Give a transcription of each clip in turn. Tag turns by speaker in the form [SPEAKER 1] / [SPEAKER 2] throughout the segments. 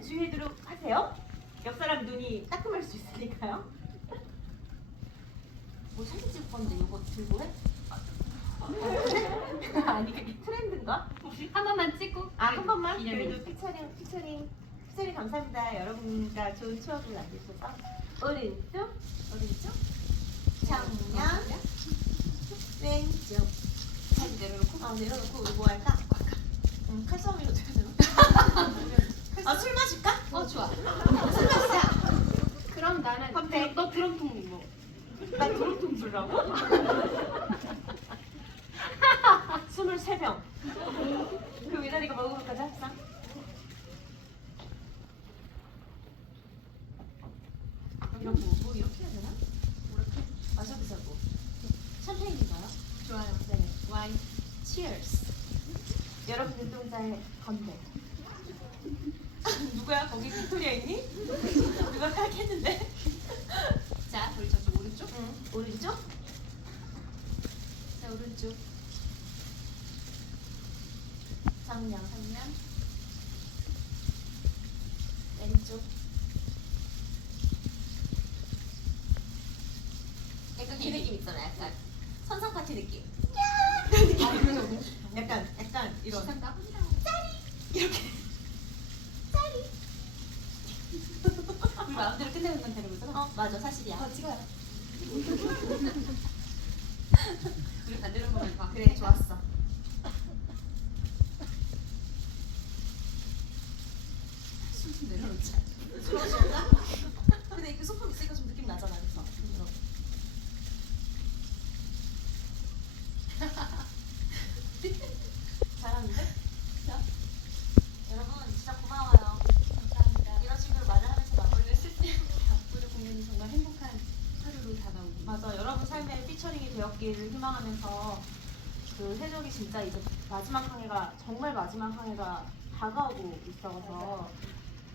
[SPEAKER 1] 잘 주의하도록 하세요. 옆 사람 눈이 따끔할 수 있으니까요. 뭐 사진 찍을 건데 이거 들고 해? 아니 그게 트렌드인가?
[SPEAKER 2] 한 번만 찍고
[SPEAKER 1] 아 한 번만
[SPEAKER 2] 기념일.
[SPEAKER 1] 그래도 피처링 피처링 피처링 감사합니다 여러분과 좋은 추억을 남기셔서 오른쪽 오른쪽 정면 왼쪽
[SPEAKER 2] 잘 내려놓고
[SPEAKER 1] 아 내려놓고 뭐 할까? 음 칼싸움이 어떻게 되나? 아 술 마실까?
[SPEAKER 2] 어 좋아.
[SPEAKER 1] 술 마시자
[SPEAKER 2] 그럼 나는
[SPEAKER 1] 선택.
[SPEAKER 2] 너 드럼통
[SPEAKER 1] 뭐나 도롱통 술라고? 23병. 그 위다리가 먹으러 가자 합상 이런 거, 뭐 이렇게 해야 되나? 이렇게? 마셔보자고 샴페인인가요?
[SPEAKER 2] 좋아요.
[SPEAKER 1] 네.
[SPEAKER 2] 와인.
[SPEAKER 1] Cheers. 여러분 눈동자에 건배 누구야? 거기 빅토리아 있니? 누가 깔겠는데?
[SPEAKER 2] 자 우리 저쪽 오른쪽?
[SPEAKER 1] 응. 오른쪽? 자 오른쪽. 정면
[SPEAKER 2] 정면.
[SPEAKER 1] 왼쪽. 약간 그 느낌 있잖아 약간. 선상 파티 느낌.
[SPEAKER 2] 너무
[SPEAKER 1] 약간 약간 이런.
[SPEAKER 2] 비싼가?
[SPEAKER 1] 이렇게
[SPEAKER 2] 우리 마음대로 끝내는 건 되는 거잖아
[SPEAKER 1] 어 맞아. 사실이야.
[SPEAKER 2] 어 찍어요. 우리 반대로 보면 봐.
[SPEAKER 1] 그래 좋았어.
[SPEAKER 2] 숨 좀 내려놓자.
[SPEAKER 1] 들어오실까? 근데 그 소품 있으니까 좀 느낌 나잖아 그래서 잘하는데?
[SPEAKER 2] 자
[SPEAKER 1] 여러분 진짜 고마워요
[SPEAKER 2] 감사합니다
[SPEAKER 1] 이런 식으로 말을 하면서 마무리를
[SPEAKER 2] 오늘 쓸데없는 오늘 공연이 정말 행복한 하루로 다가오고
[SPEAKER 1] 맞아 여러분 삶에 피처링이 되었기를 희망하면서 그 해적이 진짜 이제 마지막 항해가 정말 마지막 항해가 다가오고 있어서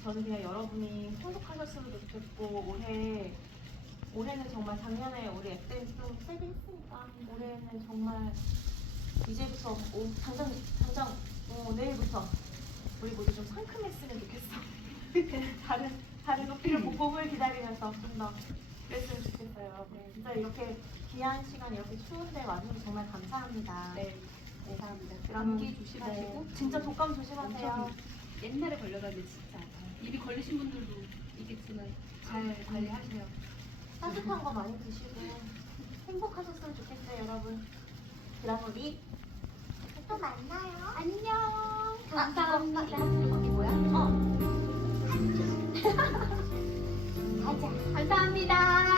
[SPEAKER 1] 저는 그냥 여러분이 행복하셨으면 좋겠고 올해 올해는 정말 작년에 우리 앱댄스 좀 세게 했으니까 올해는 정말 이제부터 오, 당장 당장 어, 내일부터 우리 모두 좀 상큼했으면 좋겠어. 다른 다른 높이를 보- 봄을 기다리면서 좀더 그랬으면 좋겠어요. 여러분. 진짜 이렇게 귀한 시간 이렇게 추운데 와주셔서 정말 감사합니다.
[SPEAKER 2] 네
[SPEAKER 1] 네.
[SPEAKER 2] 감사합니다
[SPEAKER 1] 그럼
[SPEAKER 2] 감기 조심하시고
[SPEAKER 1] 네. 진짜 독감 조심하세요.
[SPEAKER 2] 엄청 옛날에 걸려가지고 진짜 입이 걸리신 분들도 있겠지만 잘 관리하세요
[SPEAKER 1] 따뜻한 거 많이 드시고 행복하셨으면 좋겠어요, 여러분. 그럼 우리 또 만나요.
[SPEAKER 2] 안녕
[SPEAKER 1] 감사합니다.
[SPEAKER 2] 감사합니다
[SPEAKER 1] 이거 이게 뭐야? 어.
[SPEAKER 2] 감사합니다